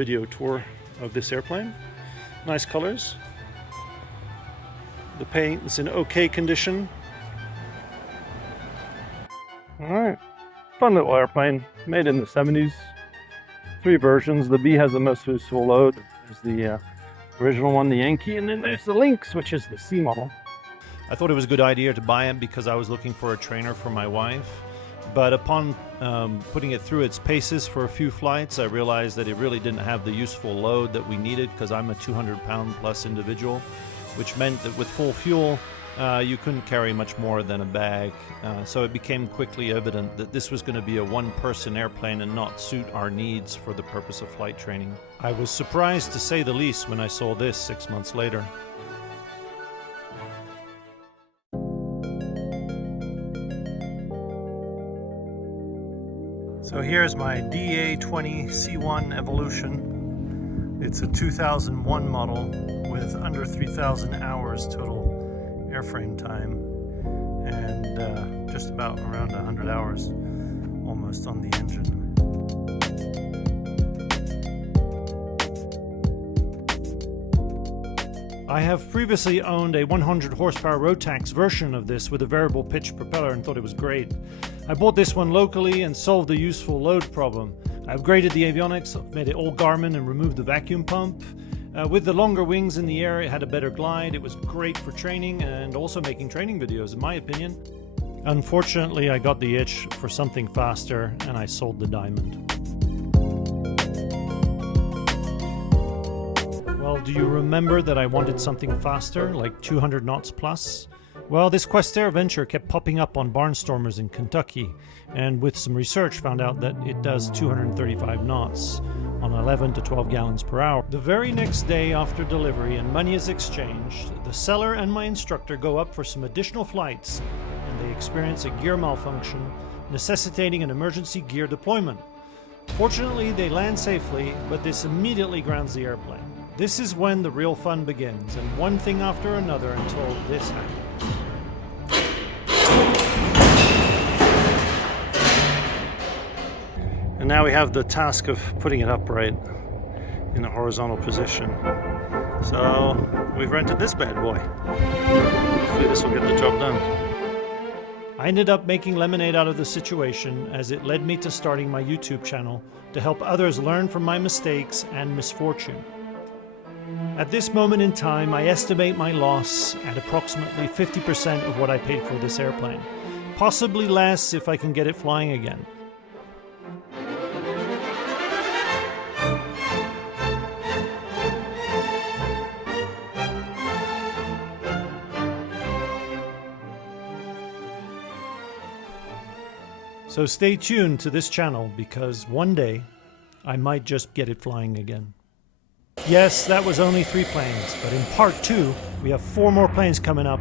video tour of this airplane. Nice colors. The paint is in okay condition. Alright, fun little airplane, made in the 70s. 3 versions. The B has the most useful load. There's the original one, the Yankee, and then there's the Lynx, which is the C model. I thought it was a good idea to buy it because I was looking for a trainer for my wife. But upon putting it through its paces for a few flights, I realized that it really didn't have the useful load that we needed because I'm a 200-pound plus individual, which meant that with full fuel, you couldn't carry much more than a bag. So it became quickly evident that this was going to be a one-person airplane and not suit our needs for the purpose of flight training. I was surprised to say the least when I saw this 6 months later. So here's my DA20 C1 Evolution. It's a 2001 model with under 3,000 hours total airframe time and just about around 100 hours almost on the engine. I have previously owned a 100 horsepower Rotax version of this with a variable pitch propeller and thought it was great. I bought this one locally and solved the useful load problem. I upgraded the avionics, made it all Garmin and removed the vacuum pump. With the longer wings in the air, it had a better glide. It was great for training and also making training videos, in my opinion. Unfortunately, I got the itch for something faster and I sold the Diamond. Well, do you remember that I wanted something faster, like 200 knots plus? Well, this Questair Venture kept popping up on barnstormers in Kentucky, and with some research found out that it does 235 knots on 11 to 12 gallons per hour. The very next day after delivery and money is exchanged, the seller and my instructor go up for some additional flights, and they experience a gear malfunction, necessitating an emergency gear deployment. Fortunately, they land safely, but this immediately grounds the airplane. This is when the real fun begins, and one thing after another until this happens. And now we have the task of putting it upright in a horizontal position. So we've rented this bad boy. Hopefully this will get the job done. I ended up making lemonade out of the situation as it led me to starting my YouTube channel to help others learn from my mistakes and misfortune. At this moment in time, I estimate my loss at approximately 50% of what I paid for this airplane. Possibly less if I can get it flying again. So stay tuned to this channel because one day I might just get it flying again. Yes, that was only 3 planes, but in part 2 we have 4 more planes coming up